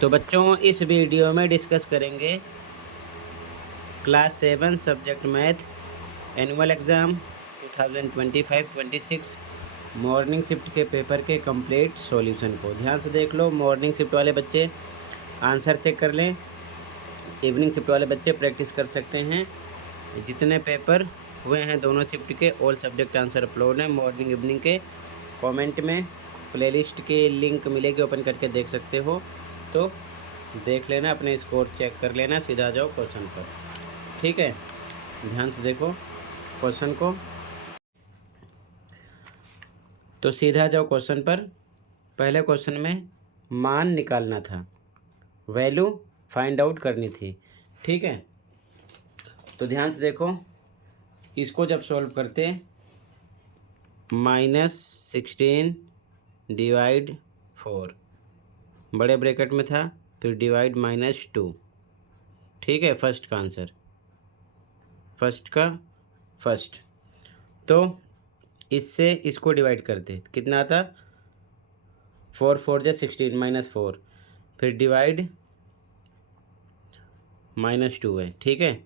तो बच्चों इस वीडियो में डिस्कस करेंगे class 7 subject math annual exam 2025-26 morning shift के पेपर के कंप्लीट सॉल्यूशन को। ध्यान से देख लो। मॉर्निंग शिफ्ट वाले बच्चे आंसर चेक कर लें, इवनिंग शिफ्ट वाले बच्चे प्रैक्टिस कर सकते हैं। जितने पेपर हुए हैं दोनों शिफ्ट के ऑल सब्जेक्ट आंसर अपलोड हैं मॉर्निंग इवनिंग के। कमेंट में प्लेलिस्ट की लिंक मिलेगी, ओपन करके देख सकते हो। तो देख लेना, अपने स्कोर चेक कर लेना, सीधा जाओ क्वेश्चन पर। ठीक है, ध्यान से देखो क्वेश्चन को। तो सीधा जाओ क्वेश्चन पर। पहले क्वेश्चन में मान निकालना था, वैल्यू फाइंड आउट करनी थी। ठीक है, तो ध्यान से देखो। इसको जब सॉल्व करते -16 डिवाइड 4 बड़े ब्रैकेट में था, फिर डिवाइड -2। ठीक है, फर्स्ट का आंसर, फर्स्ट का फर्स्ट। तो इससे इसको डिवाइड करते कितना आता, 4 4 जा 16 -4, फिर डिवाइड -2 है। ठीक है,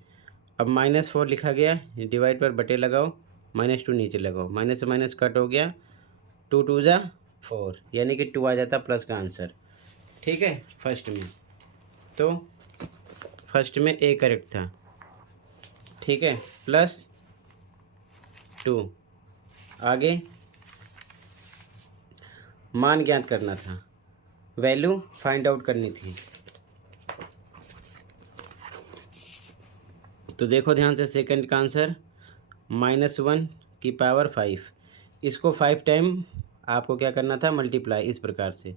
अब -4 लिखा गया, डिवाइड पर बटे लगाओ, -2 नीचे लगाओ, माइनस से माइनस कट हो गया, 2 2 जा 4, यानी कि 2 आ जाता प्लस का आंसर। ठीक है, फर्स्ट में। तो फर्स्ट में ए करेक्ट था। ठीक है, +2। आगे मान ज्ञात करना था, वैल्यू फाइंड आउट करनी थी। तो देखो ध्यान से, सेकंड का आंसर -1 की पावर 5। इसको 5 टाइम आपको क्या करना था, मल्टीप्लाई, इस प्रकार से।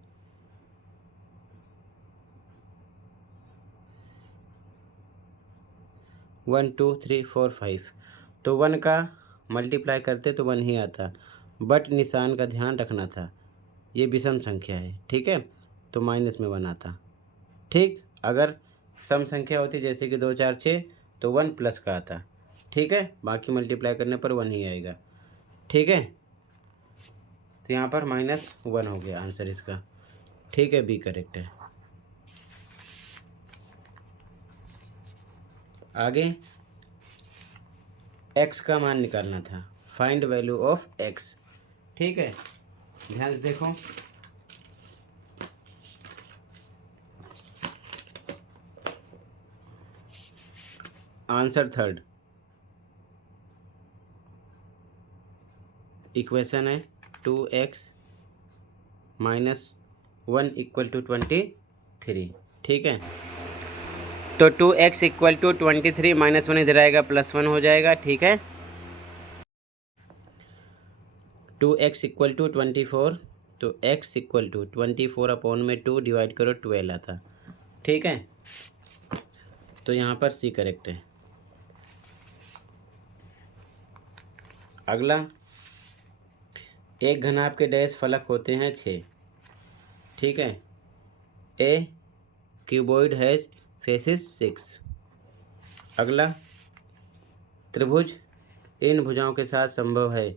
वन टू थ्री फोर 5, तो 1 का मल्टीप्लाई करते तो 1 ही आता, बट निशान का ध्यान रखना था, ये विषम संख्या है। ठीक है, तो माइनस में 1 आता। ठीक, अगर सम संख्या होती जैसे कि 2 4 6 तो 1 प्लस का आता। ठीक है, बाकी मल्टीप्लाई करने पर 1 ही आएगा। ठीक है, तो यहाँ पर -1 हो गया आंसर इसका। ठीक है, बी करेक्ट है। आगे x का मान निकालना था, फाइंड वैल्यू ऑफ x। ठीक है, ध्यान से देखो। आंसर थर्ड इक्वेशन है 2x - 1 = 23। ठीक है, तो 2x = 23, -1 इधर आएगा, +1 हो जाएगा। ठीक है, 2x = 24, तो x = 24/2 डिवाइड करो 12 आता। ठीक है, तो यहाँ पर सी करेक्ट है। अगला, एक घनाभ के डैश फलक होते हैं 6। ठीक है, ए क्यूबॉइड हैज फेसिस 6। अगला, त्रिभुज इन भुजाओं के साथ संभव है,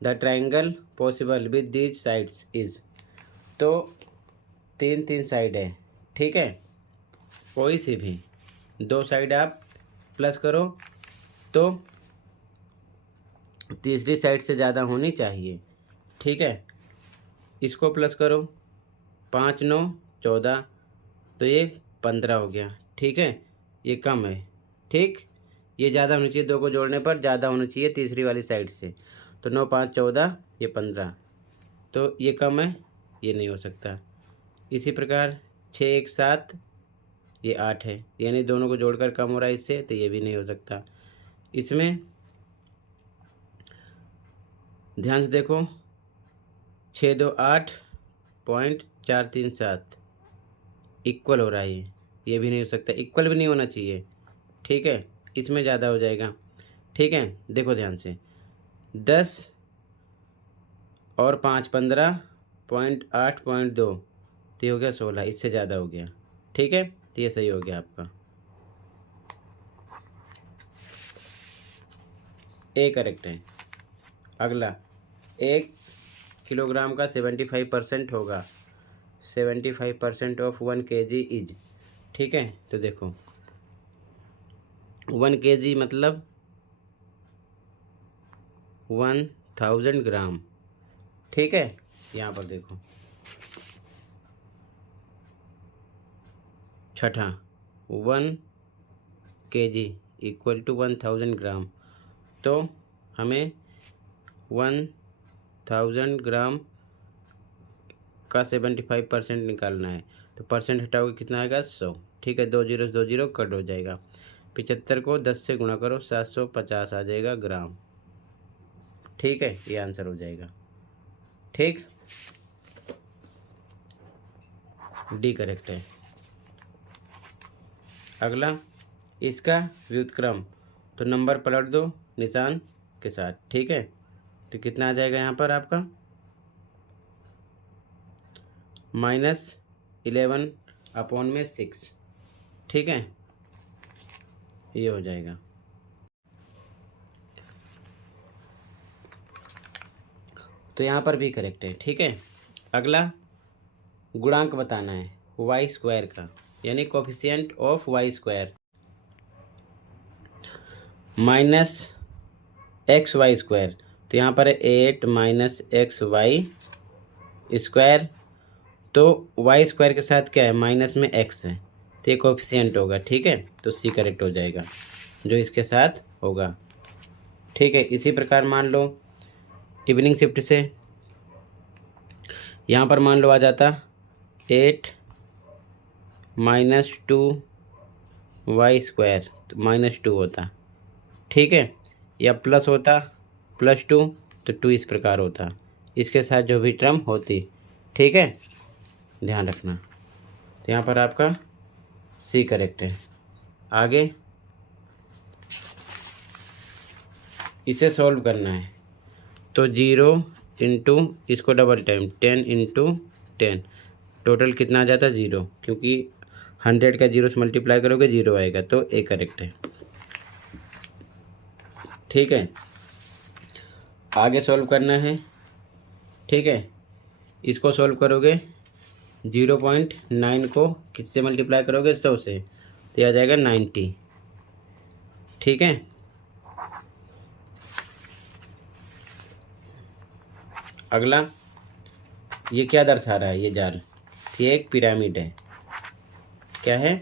the triangle possible with these sides is. तो 3 साइड है। ठीक है, कोई सी भी 2 साइड आप प्लस करो तो तीसरी साइड से ज़्यादा होनी चाहिए। ठीक है, इसको प्लस करो, 5 9 14, तो ये 15 हो गया। ठीक है, ये कम है। ठीक, ये ज़्यादा होनी चाहिए, 2 को जोड़ने पर ज़्यादा होनी चाहिए तीसरी वाली साइड से। तो 9 5 14, ये 15, तो ये कम है, ये नहीं हो सकता। इसी प्रकार 6 1 7, ये 8 है, यानी दोनों को जोड़कर कम हो रहा है इससे, तो ये भी नहीं हो सकता। इसमें ध्यान से देखो, 6 2 8.437 इक्वल हो रहा है, ये भी नहीं हो सकता, इक्वल भी नहीं होना चाहिए। ठीक है, इसमें ज़्यादा हो जाएगा। ठीक है, देखो ध्यान से, 10 और 5 15.8.2, तो ये हो गया 16, इससे ज़्यादा हो गया। ठीक है, तो ये सही हो गया आपका, ए करेक्ट है। अगला, 1 किलोग्राम का 75% होगा, 75% ऑफ 1 kg इज, ठीक है। तो देखो 1 kg मतलब 1000 ग्राम, ठीक है। यहाँ पर देखो छठा 1 kg इक्वल टू 1000 ग्राम। तो हमें 1000 ग्राम का 75% निकालना है। तो परसेंट हटाओगे कितना आएगा 100, ठीक है। 2 जीरो से 2 जीरो कट हो जाएगा। 75 को 10 से गुणा करो 750 आ जाएगा ग्राम, ठीक है। ये आंसर हो जाएगा, ठीक। डी करेक्ट है। अगला इसका व्युत्क्रम, तो नंबर पलट दो निशान के साथ, ठीक है। तो कितना आ जाएगा यहाँ पर आपका -11/6, ठीक है। ये हो जाएगा। तो यहाँ पर भी करेक्ट है, ठीक है। अगला गुणांक बताना है y² का, यानी कोफिशिएंट ऑफ y², -xy²। तो यहाँ पर 8 -xy²। तो y² के साथ क्या है, माइनस में x है, तो ये कोफिशिएंट होगा, ठीक है। तो सी करेक्ट हो जाएगा जो इसके साथ होगा, ठीक है। इसी प्रकार मान लो इवनिंग शिफ्ट से यहाँ पर मान लो आ जाता 8 -2y², तो -2 होता, ठीक है। या प्लस होता +2, तो 2 इस प्रकार होता, इसके साथ जो भी टर्म होती, ठीक है। ध्यान रखना। तो यहाँ पर आपका सी करेक्ट है। आगे इसे सॉल्व करना है। तो 0 इंटू इसको डबल टाइम 10 इंटू 10, टोटल कितना आ जाता है 0, क्योंकि 100 का 0 से मल्टीप्लाई करोगे 0 आएगा, तो ए करेक्ट है, ठीक है। आगे सॉल्व करना है, ठीक है। इसको सॉल्व करोगे 0.9 को किससे मल्टीप्लाई करोगे 100 से, तो आ जाएगा 90, ठीक है। अगला ये क्या दर्शा रहा है, ये जाल, ये एक पिरामिड है, क्या है,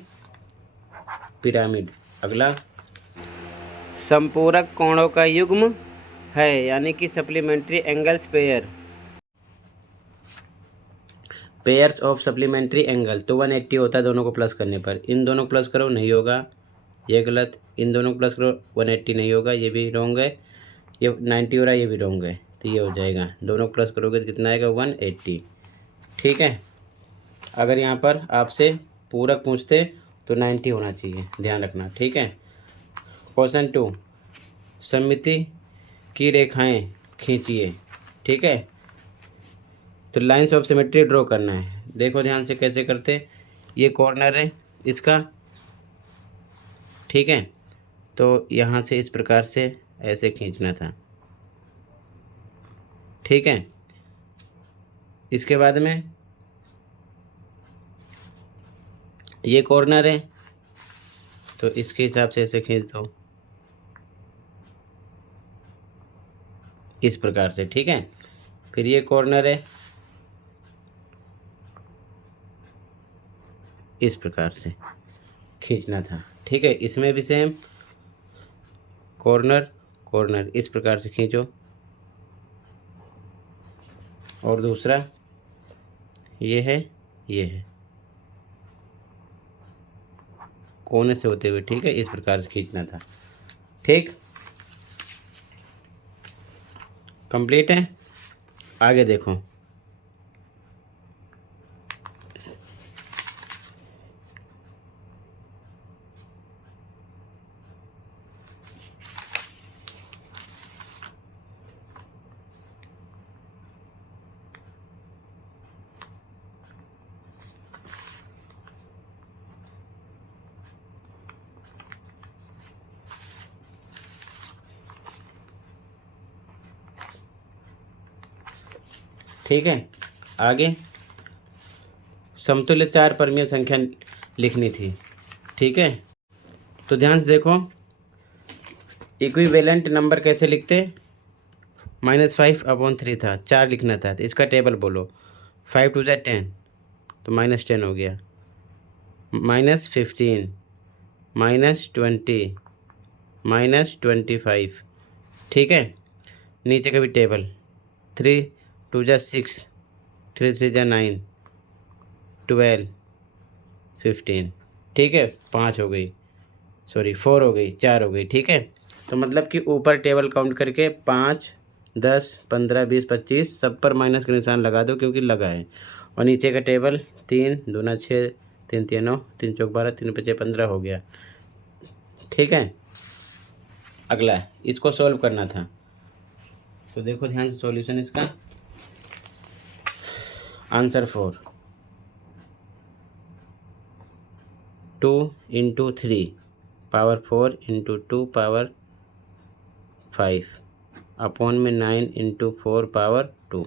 पिरामिड। अगला संपूरक कोणों का युग्म है, यानी कि supplementary angles pairs of supplementary angle. तो 180 होता है दोनों को प्लस करने पर। इन दोनों को प्लस करो, नहीं होगा, ये गलत। इन दोनों को प्लस करो 180 नहीं होगा, ये भी रॉन्ग है। ये 90 हो रहा है, ये भी रॉन्ग है, तो ये हो जाएगा। दोनों को प्लस करोगे तो कितना आएगा 180, ठीक है। अगर यहाँ पर आपसे पूरक पूछते तो 90 होना चाहिए, ध्यान रखना, ठीक है। क्वेश्चन 2, सममिति की रेखाएं खींचिए, ठीक है। तो लाइन्स ऑफ सिमेट्री ड्रॉ करना है। देखो ध्यान से कैसे करते, ये कॉर्नर है इसका, ठीक है। तो यहाँ से इस प्रकार से ऐसे खींचना था, ठीक है। इसके बाद में ये कॉर्नर है, तो इसके हिसाब से ऐसे खींच दो इस प्रकार से, ठीक है। फिर ये कॉर्नर है, इस प्रकार से खींचना था, ठीक है। इसमें भी सेम कॉर्नर कॉर्नर इस प्रकार से खींचो, और दूसरा ये है, ये है कोने से होते हुए, ठीक है, इस प्रकार से खींचना था, ठीक। कंप्लीट है। आगे देखो, ठीक है। आगे समतुल्य 4 परमीय संख्या लिखनी थी। ठीक है, तो ध्यान से देखो इक्विवेलेंट नंबर कैसे लिखते। -5/3 था, 4 लिखना था, तो इसका टेबल बोलो। 5 2 10, तो -10 हो गया। -15, -20, -25। ठीक है, नीचे का भी टेबल। 3 2 6, 3 3 9, 12, 15। ठीक है, 5 हो गई, सॉरी 4 हो गई, 4 हो गई। ठीक है, तो मतलब कि ऊपर टेबल काउंट करके 5 10 15 20 25 सब पर माइनस का निशान लगा दो क्योंकि लगा है। और नीचे का टेबल 3 दूना 6, 3 3 9, 3 चौक 12, 3 5 15 हो गया। ठीक है, अगला इसको सॉल्व करना था, तो देखो ध्यान से सॉल्यूशन इसका। आंसर 4 2 × 3 पावर 4 × 2 पावर 5 अपॉन में 9 × 4 पावर 2।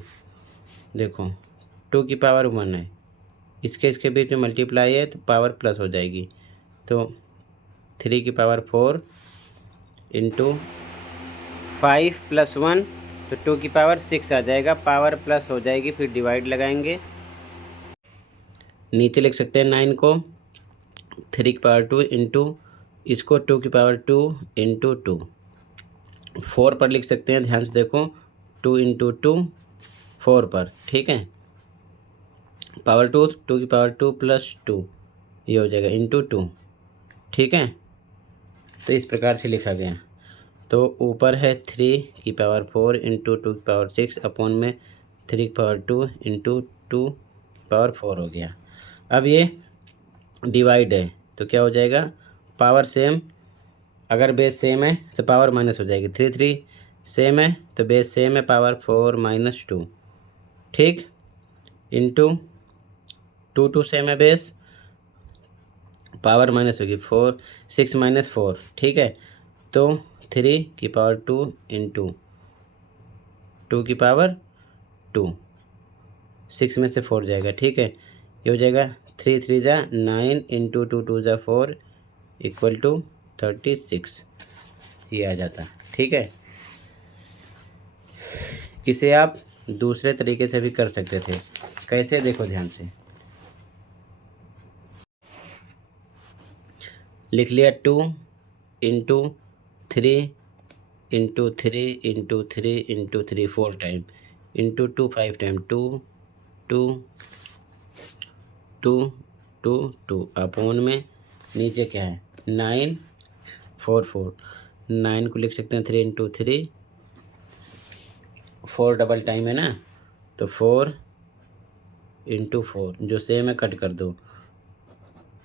देखो 2 की पावर 1 है, इसके बीच में मल्टीप्लाई है तो पावर प्लस हो जाएगी। तो 3 की पावर 4 × 5 + 1, तो 2 की पावर 6 आ जाएगा, पावर प्लस हो जाएगी, फिर डिवाइड लगाएंगे। नीचे लिख सकते हैं 9 को 3 की पावर 2 इंटू इसको 2 की पावर 2 × 2। 4 पर लिख सकते हैं, ध्यान से देखो 2 × 2 4 पर। ठीक है, पावर 2 2 की पावर 2 + 2 ये हो जाएगा × 2। ठीक है, तो इस प्रकार से लिखा गया। तो ऊपर है 3 की पावर 4 × 2 की पावर 6 अपॉन में 3 की पावर 2 × 2 की पावर 4 हो गया। अब ये डिवाइड है तो क्या हो जाएगा, पावर सेम, अगर बेस सेम है तो पावर माइनस हो जाएगी। 3 3 सेम है तो बेस सेम है, पावर 4 - 2। ठीक, इंटू 2 2 सेम है बेस, पावर माइनस होगी 4 6 - 4। ठीक है, तो 3 की पावर 2 × 2 की पावर 2, 6 में से 4 जाएगा। ठीक है, ये हो जाएगा 3 3 × 9 × 2 2 = 4 = 36, ये आ जाता। ठीक है, इसे आप दूसरे तरीके से भी कर सकते थे। कैसे, देखो ध्यान से। लिख लिया 2 × 3 × 3 × 3 × 3 4 टाइम, × 2 5 टाइम, 2 2 2 2 2 अपॉन में नीचे क्या है 9 4 4। 9 को लिख सकते हैं 3 × 3, 4 डबल टाइम है ना, तो 4 × 4 जो सेम है कट कर दो।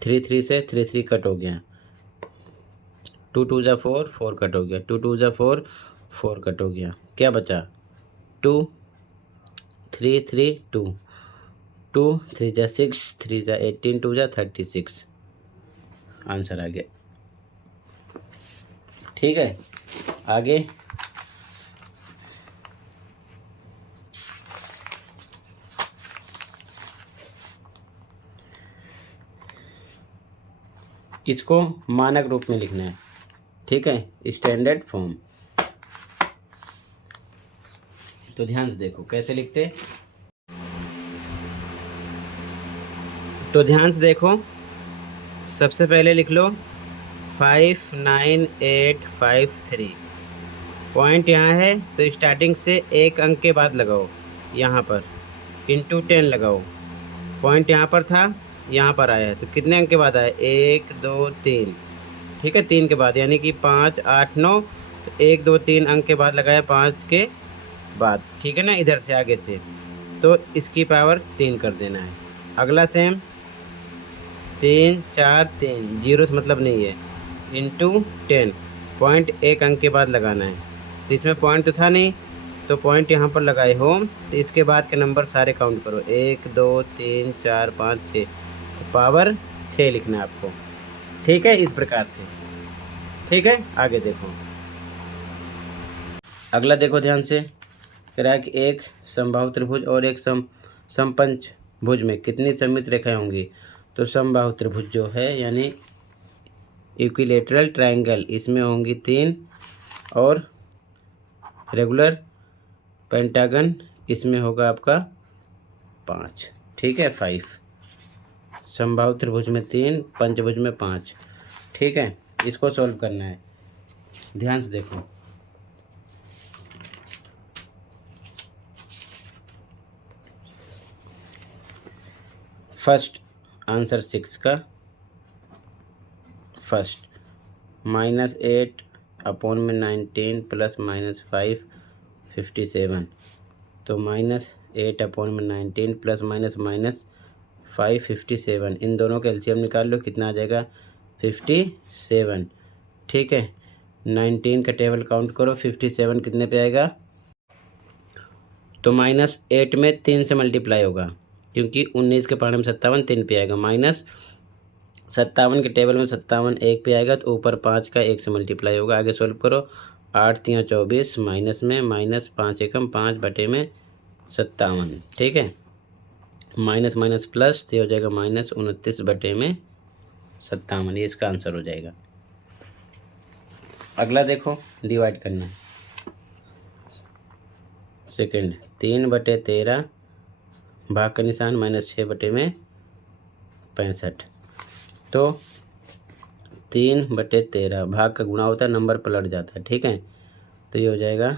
3 3 से 3 3 कट हो गया, 2 2 = 4 4 कट हो गया, 2 2 = 4 4 कट हो गया, क्या बचा 2 3 3 2 2 3 × 6 3 × 18 2 × 36, आंसर आ गया। ठीक है, आगे इसको मानक रूप में लिखना है। ठीक है, स्टैंडर्ड फॉर्म। तो ध्यान से देखो कैसे लिखते। तो ध्यान से देखो, सबसे पहले लिख लो 59853। पॉइंट यहाँ है तो स्टार्टिंग से एक अंक के बाद लगाओ, यहाँ पर × 10 लगाओ। पॉइंट यहाँ पर था, यहाँ पर आया है, तो कितने अंक के बाद आया 1 2 3। ठीक है, 3 के बाद, यानी कि 5 8 9, तो 1 2 3 अंक के बाद लगाया 5 के बाद। ठीक है ना, इधर से आगे से, तो इसकी पावर 3 कर देना है। अगला सेम 3 4 3, जीरो से मतलब नहीं है, × 10। पॉइंट एक अंक के बाद लगाना है, तो इसमें पॉइंट तो था नहीं, तो पॉइंट यहाँ पर लगाए हो, तो इसके बाद के नंबर सारे काउंट करो 1 2 3 4 5 6, तो पावर 6 लिखना है आपको। ठीक है, इस प्रकार से। ठीक है, आगे देखो। अगला देखो ध्यान से, कह रहा है कि एक समबाहु त्रिभुज और एक समपंच भुज में कितनी सममित रेखाएं होंगी? तो समबाहु त्रिभुज जो है यानी इक्विलेटरल ट्रायंगल, इसमें होंगी 3 और रेगुलर पेंटागन इसमें होगा आपका 5। ठीक है, 5। समबाहु त्रिभुज में 3, पंचभुज में 5। ठीक है, इसको सॉल्व करना है, ध्यान से देखो। फर्स्ट आंसर 6 का फर्स्ट -8 अपॉन में 19 प्लस -5 57। तो -8 अपॉन में 19 प्लस -5 57। इन दोनों का एलसीएम निकाल लो, कितना आ जाएगा? 57। ठीक है, 19 का टेबल काउंट करो, 57 कितने पे आएगा? तो -8 में 3 से मल्टीप्लाई होगा, क्योंकि 19 के पाने में 57, 3 पे आएगा। -57 के टेबल में 57 1 पे आएगा, तो ऊपर 5 का 1 से मल्टीप्लाई होगा। आगे सॉल्व करो, 8 3 24 माइनस में -5 एकम 5 बटे में 57। ठीक है, माइनस माइनस प्लस, तो हो जाएगा -29 बटे में 57। ये इसका आंसर हो जाएगा। अगला देखो, डिवाइड करना है। सेकंड 3 बटे 13 भाग का निशान -6 बटे में 65। तो 3 बटे 13 भाग का गुणा होता है, नंबर पलट जाता है। ठीक है, तो ये हो जाएगा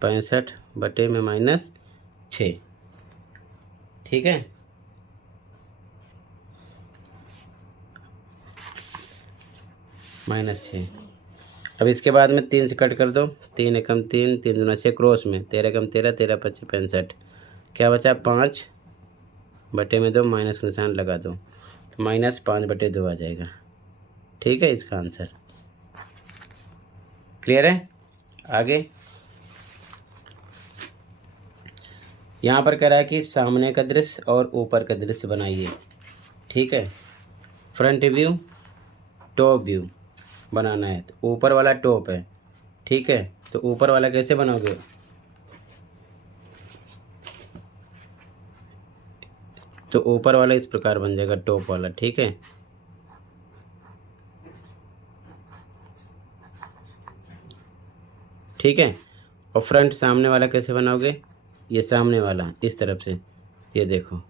65 बटे में -6। ठीक है, -6। अब इसके बाद में 3 से कट कर दो, 3 एकम 3, 3 दूना 6, क्रॉस में 13 एकम 13, 13 पच्चीस 65। क्या बचा? 5 बटे में 2, माइनस का निशान लगा दो, तो -5 बटे 2 आ जाएगा। ठीक है, इसका आंसर क्लियर है। आगे यहाँ पर कह रहा है कि सामने का दृश्य और ऊपर का दृश्य बनाइए। ठीक है, फ्रंट व्यू, टॉप व्यू बनाना है। तो ऊपर वाला टॉप है, ठीक है, तो ऊपर वाला कैसे बनाओगे? तो ऊपर वाला इस प्रकार बन जाएगा, टॉप वाला। ठीक है, ठीक है, और फ्रंट सामने वाला कैसे बनाओगे? ये सामने वाला इस तरफ से, ये देखो,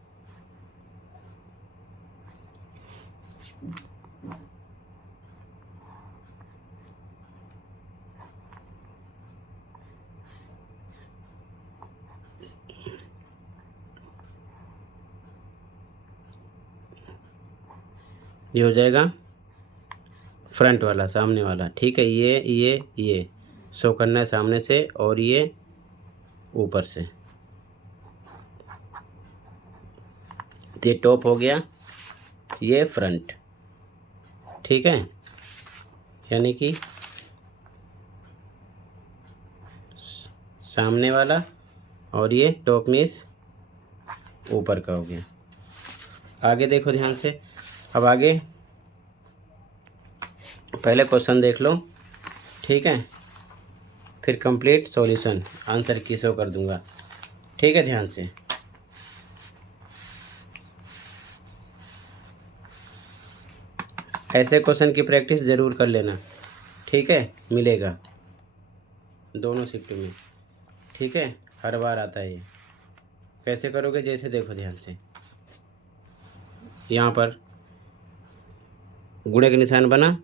ये हो जाएगा फ्रंट वाला, सामने वाला। ठीक है, ये शो करना है सामने से, और ये ऊपर से। तो ये टॉप हो गया, ये फ्रंट। ठीक है, यानी कि सामने वाला, और ये टॉप मीन्स ऊपर का हो गया। आगे देखो ध्यान से। अब आगे पहले क्वेश्चन देख लो, ठीक है, फिर कंप्लीट सॉल्यूशन आंसर की शो कर दूंगा। ठीक है, ध्यान से। ऐसे क्वेश्चन की प्रैक्टिस ज़रूर कर लेना। ठीक है, मिलेगा दोनों शिफ्ट में। ठीक है, हर बार आता है ये। कैसे करोगे? जैसे देखो ध्यान से, यहाँ पर गुणे का निशान बना,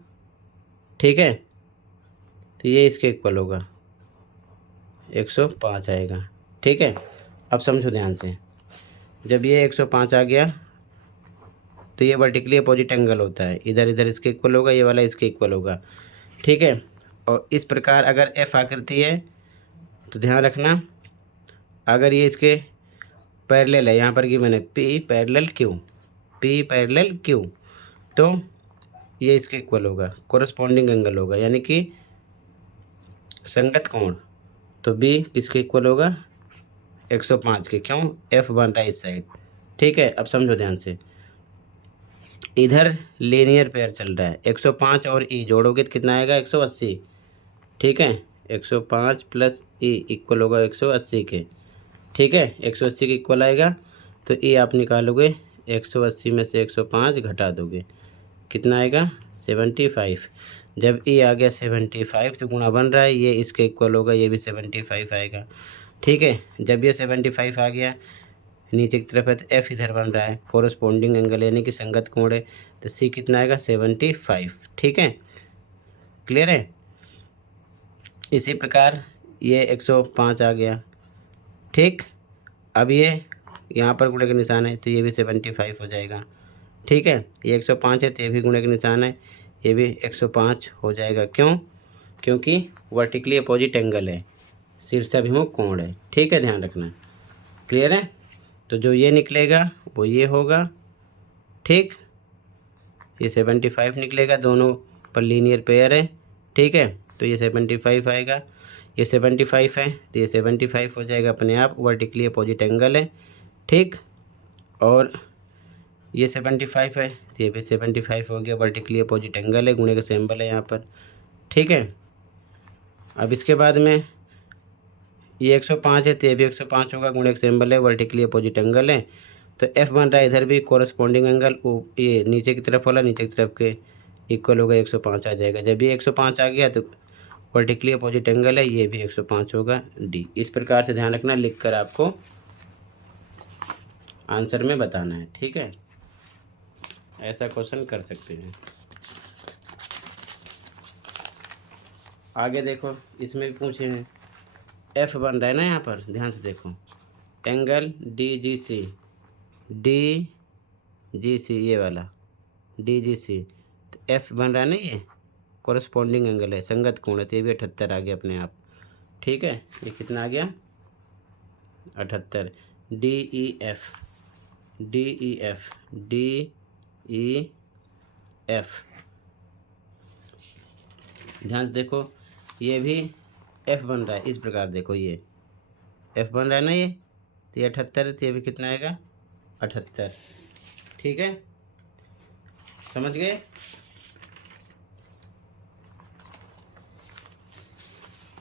ठीक है, तो ये इसके इक्वल होगा, 105 आएगा। ठीक है, अब समझो ध्यान से, जब ये 105 आ गया तो ये वर्टिकली अपोजिट एंगल होता है, इधर इधर इसके इक्वल होगा, ये वाला इसके इक्वल होगा। ठीक है, और इस प्रकार अगर एफ आकृति है तो ध्यान रखना, अगर ये इसके पैरेलल है, यहाँ पर कि मैंने पी पैरेलल क्यू, तो ये इसके इक्वल होगा, कोरस्पॉन्डिंग एंगल होगा, यानी कि संगत कोण। तो बी किसके इक्वल होगा? 105 के। क्यों? एफ बन रहा है इस साइड। ठीक है, अब समझो ध्यान से, इधर लीनियर पेयर चल रहा है, 105 और ई जोड़ोगे तो कितना आएगा? 180। ठीक है, 105 प्लस ई इक्वल होगा 180 के। ठीक है, 180 के इक्वल आएगा। तो ये आप निकालोगे 180 में से 105 घटा दोगे, कितना आएगा 75। जब ये आ गया 75 तो गुणा बन रहा है, ये इसके इक्वल होगा, ये भी 75 आएगा। ठीक है, जब ये 75 आ गया नीचे की तरफ है तो एफ इधर बन रहा है, कोरस्पॉन्डिंग एंगल यानी कि संगत कोण है, तो सी कितना आएगा 75। ठीक है, क्लियर है। इसी प्रकार ये 105 आ गया। ठीक, अब ये यहाँ पर गुणे का निशान है तो ये भी 75 हो जाएगा। ठीक है, ये 105 है तो ये भी गुणे का निशान है, ये भी 105 हो जाएगा। क्यों? क्योंकि वर्टिकली अपोजिट एंगल है, शीर्षाभिमुख कोण है। ठीक है, ध्यान रखना। क्लियर है, तो जो ये निकलेगा वो ये होगा। ठीक, ये 75 निकलेगा, दोनों पर लीनियर पेयर है। ठीक है, तो ये 75 आएगा, ये 75 है तो ये 75 हो जाएगा अपने आप, वर्टिकली अपोजिट एंगल है। ठीक, और ये 75 है तो ये भी 75 हो गया, वर्टिकली अपोजिट एंगल है, गुणे का सिंबल है यहाँ पर। ठीक है, अब इसके बाद में ये 105 है तो ये भी 105 होगा, गुणे का सिंबल है, वर्टिकली अपोजिट एंगल है। तो एफ बन रहा है इधर भी कोरस्पॉन्डिंग एंगल, ये नीचे की तरफ वाला नीचे की तरफ के इक्वल होगा, 105 आ जाएगा। जब ये 105 आ गया तो वर्टिकली अपोजिट एंगल है, ये भी 105 होगा, डी। इस प्रकार से ध्यान रखना, लिख कर आपको आंसर में बताना है। ठीक है, ऐसा क्वेश्चन कर सकते हैं। आगे देखो, इसमें भी पूछे हैं, एफ बन रहा है ना यहाँ पर, ध्यान से देखो, एंगल डी जी सी, ये वाला डी जी सी, तो एफ बन रहा है ना, ये कोरस्पॉन्डिंग एंगल है, संगत कोण है, तो ये भी 78 आ गया अपने आप। ठीक है, ये कितना आ गया 78। डी ई एफ, ध्यान से देखो, ये भी एफ बन रहा है इस प्रकार, देखो ये एफ बन रहा है ना, ये तो ये 78 है, तो ये भी कितना आएगा 78। ठीक है, समझ गए।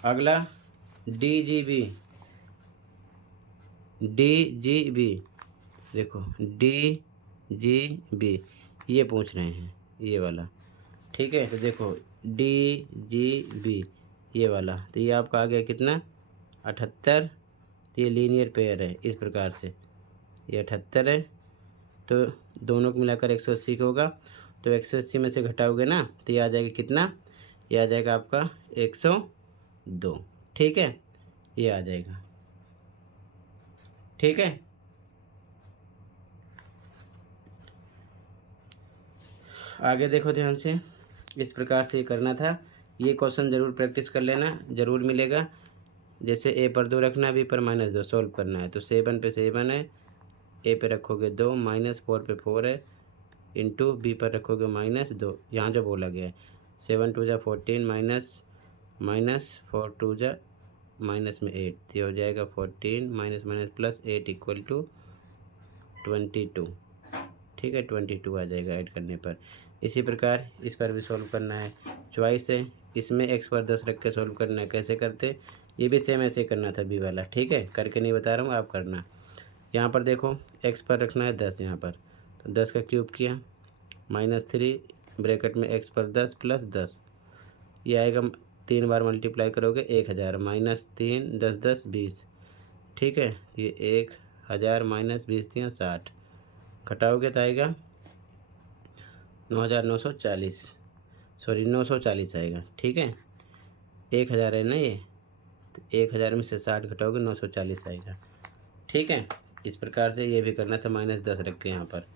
अगला डी जी बी, देखो डी जी बी ये पूछ रहे हैं, ये वाला। ठीक है, तो देखो डी जी बी ये वाला, तो ये आपका आ गया कितना 78। तो ये लीनियर पेयर है इस प्रकार से, ये 78 है, तो दोनों को मिलाकर 180 का होगा, तो 180 में से घटाओगे ना तो ये आ जाएगा कितना, ये आ जाएगा आपका 102। ठीक है, ये आ जाएगा। ठीक है, आगे देखो ध्यान से, इस प्रकार से ये करना था। ये क्वेश्चन ज़रूर प्रैक्टिस कर लेना, ज़रूर मिलेगा। जैसे ए पर 2 रखना, बी पर -2 सॉल्व करना है, तो 7 पे 7 है, ए पे रखोगे 2, -4 पे 4 है, इंटू बी पर रखोगे -2, यहाँ जो बोला गया है 7 2 जा 14 -4 2 जा माइनस में 8, तो ये हो जाएगा 14 minus minus plus 8 equal to 22। ठीक है, 22 आ जाएगा ऐड करने पर। इसी प्रकार इस पर भी सॉल्व करना है, चॉइस है, इसमें x पर 10 रख के सॉल्व करना है। कैसे करते, ये भी सेम ऐसे करना था बी वाला। ठीक है, करके नहीं बता रहा हूँ, आप करना। यहाँ पर देखो x पर रखना है 10, यहाँ पर तो 10 का क्यूब किया, -3 ब्रैकेट में x पर 10 प्लस 10, ये आएगा 3 बार मल्टीप्लाई करोगे 1000, -3 10 10 20। ठीक है, ये 1000 -20 3 60, घटाओगे तो आएगा 9940, सॉरी 940 आएगा। ठीक है, 1000 है ना ये, तो 1000 में से 60 घटाओगे 940 आएगा। ठीक है, इस प्रकार से ये भी करना था, -10 रख के यहाँ पर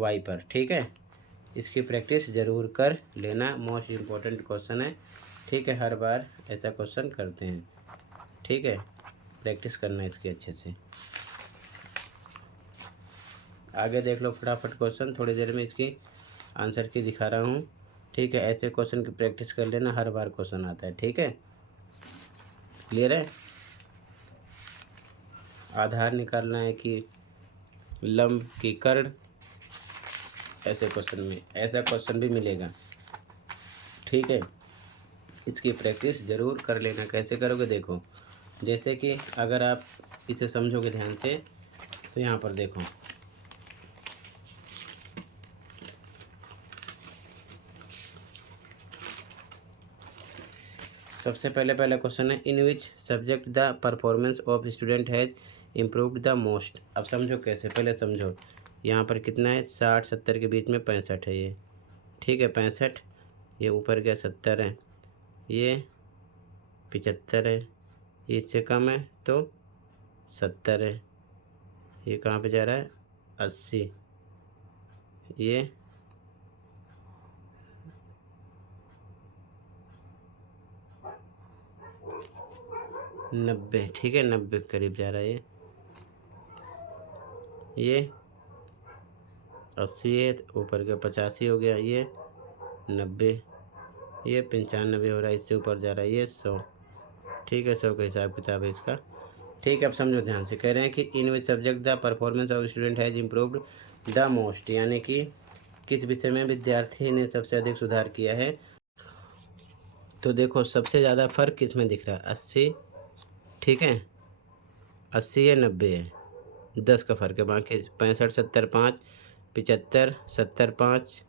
y पर। ठीक है, इसकी प्रैक्टिस ज़रूर कर लेना, मोस्ट इम्पोर्टेंट क्वेश्चन है। ठीक है, हर बार ऐसा क्वेश्चन करते हैं। ठीक है, प्रैक्टिस करना इसकी अच्छे से। आगे देख लो फटाफट क्वेश्चन, थोड़ी देर में इसकी आंसर की दिखा रहा हूँ। ठीक है, ऐसे क्वेश्चन की प्रैक्टिस कर लेना, हर बार क्वेश्चन आता है। ठीक है, क्लियर है। आधार निकालना है कि लंब की कर्ण, ऐसे क्वेश्चन में ऐसा क्वेश्चन भी मिलेगा। ठीक है, इसकी प्रैक्टिस ज़रूर कर लेना। कैसे करोगे, देखो, जैसे कि अगर आप इसे समझोगे ध्यान से, तो यहाँ पर देखो सबसे पहला क्वेश्चन है, in which subject the performance of student has improved the most. अब समझो कैसे, पहले समझो। यहाँ पर कितना है, 60-70 के बीच में 65 है ये, ठीक है 65। ये ऊपर क्या 70 है, ये 75 है, ये इससे कम है तो 70 है, ये कहाँ पे जा रहा है 80, ये 90, ठीक है 90 के करीब जा रहा है, ये 80 है, ऊपर का 85 हो गया, ये 90, ये 95 हो रहा है, इससे ऊपर जा रहा है ये 100, ठीक है 100 का हिसाब किताब है इसका, ठीक है। अब समझो ध्यान से, कह रहे हैं कि in which subject the performance of student has improved the most, यानी कि किस विषय में विद्यार्थी ने सबसे अधिक सुधार किया है। तो देखो सबसे ज़्यादा फ़र्क किस में दिख रहा है, 80, ठीक है 80 है 90 है, 10 का फ़र्क है, बाकी 65 70 5, 75 70 5,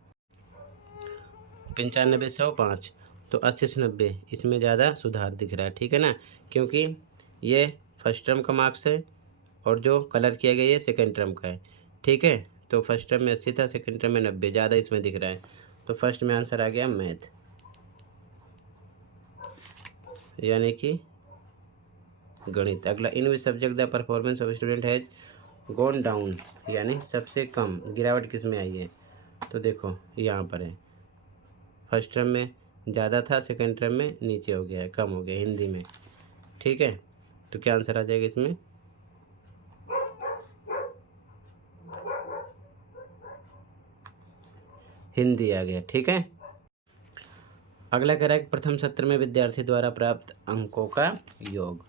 95 100 5, तो 80 से 90 इसमें ज़्यादा सुधार दिख रहा है, ठीक है ना, क्योंकि ये फर्स्ट टर्म का मार्क्स है और जो कलर किया गया ये सेकेंड टर्म का है, ठीक है। तो फर्स्ट टर्म में 80 था, सेकेंड टर्म में 90, ज़्यादा इसमें दिख रहा है, तो फर्स्ट में आंसर आ गया मैथ, यानी कि गणित। अगला, in which subject the performance of student has gone down, यानी सबसे कम गिरावट किस में आई है। तो देखो यहाँ पर है, फर्स्ट टर्म में ज़्यादा था, सेकेंड टर्म में नीचे हो गया है, कम हो गया हिंदी में, ठीक है। तो क्या आंसर आ जाएगा इसमें, हिंदी आ गया, ठीक है। अगला कह रहा है कि प्रथम सत्र में विद्यार्थी द्वारा प्राप्त अंकों का योग।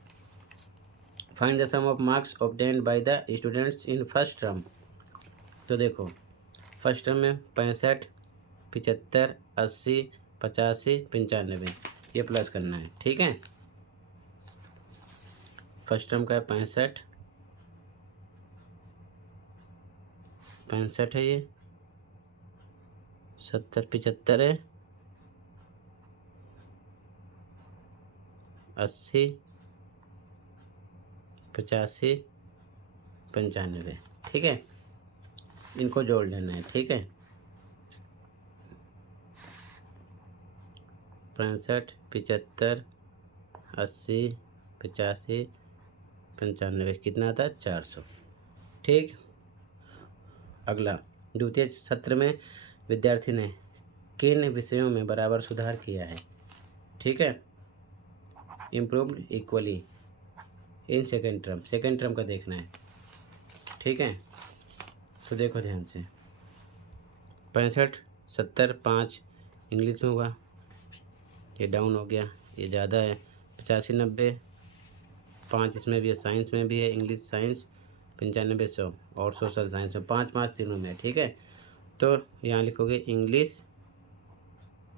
Find the sum of marks obtained by the students in first term. तो देखो फर्स्ट टर्म में 65 75 80 85 95 ये प्लस करना है, ठीक है। फर्स्ट टर्म का है 65 है, ये 70 75 है, 80 85 95, ठीक है। इनको जोड़ लेना है, ठीक है। 65 75 80 85 95 कितना आता है 400, ठीक। अगला, द्वितीय सत्र में विद्यार्थी ने किन विषयों में बराबर सुधार किया है, ठीक है। Improved equally in second term का देखना है, ठीक है। तो देखो ध्यान से, 65 70 5 इंग्लिश में हुआ, ये डाउन हो गया, ये ज़्यादा है। 85 90 5 इसमें भी है, साइंस में भी है, इंग्लिश साइंस 95 100 और सोशल साइंस में 5 5 तीनों में, ठीक है। तो यहाँ लिखोगे इंग्लिश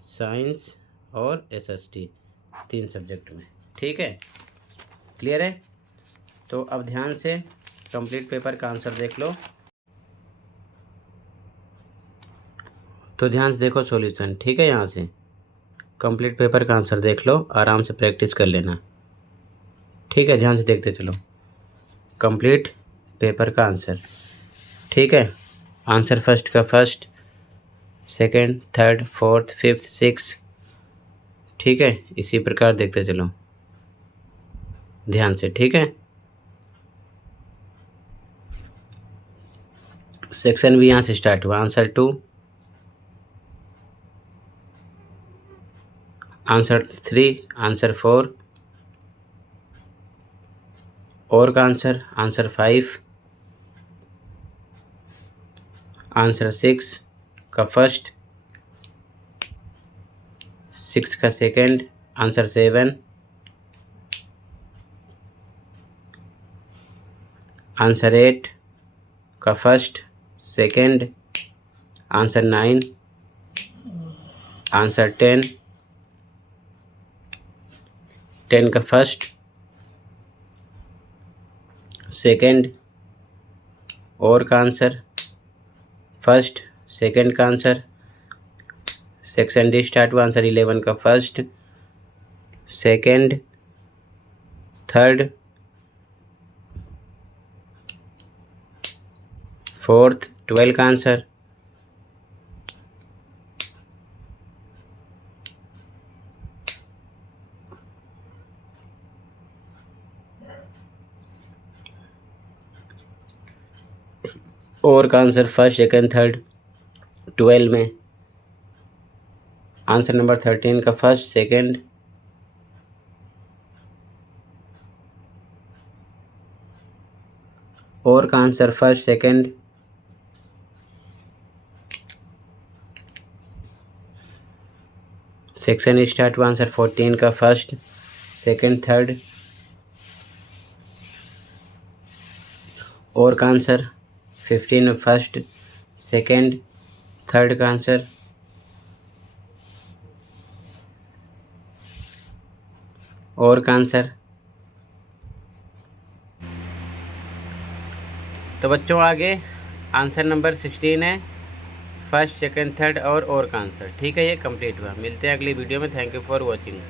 साइंस और SST 3 सब्जेक्ट में, ठीक है। क्लियर है। तो अब ध्यान से कंप्लीट पेपर का आंसर देख लो। तो ध्यान से देखो सॉल्यूशन, ठीक है। यहाँ से कंप्लीट पेपर का आंसर देख लो, आराम से प्रैक्टिस कर लेना, ठीक है। ध्यान से देखते चलो कंप्लीट पेपर का आंसर, ठीक है। आंसर फर्स्ट का first, second third fourth fifth six, ठीक है। इसी प्रकार देखते चलो ध्यान से, ठीक है। सेक्शन भी यहाँ से स्टार्ट हुआ, आंसर 2, आंसर 3, आंसर 4, और का आंसर 5, आंसर 6 का फर्स्ट, 6 का सेकंड, आंसर 7, आंसर 8 का फर्स्ट सेकंड, आंसर 9, आंसर 10 का फर्स्ट सेकंड, और का आंसर फर्स्ट सेकंड का आंसर, सेक्शन डी स्टार्ट हुआ, आंसर 11 का फर्स्ट सेकंड, थर्ड, फोर्थ, 12 का आंसर। और का आंसर फर्स्ट, सेकंड, थर्ड, 12 में आंसर नंबर 13 का फर्स्ट, सेकंड, और का answer first, second, section start हुआ आंसर 14 का फर्स्ट, सेकंड, थर्ड, और का आंसर 15 में फर्स्ट, सेकंड, थर्ड का आंसर, और का आंसर। तो बच्चों आगे आंसर नंबर 16 है, फर्स्ट, सेकंड, थर्ड और का आंसर। ठीक है, ये कंप्लीट हुआ। मिलते हैं अगली वीडियो में। Thank you for watching.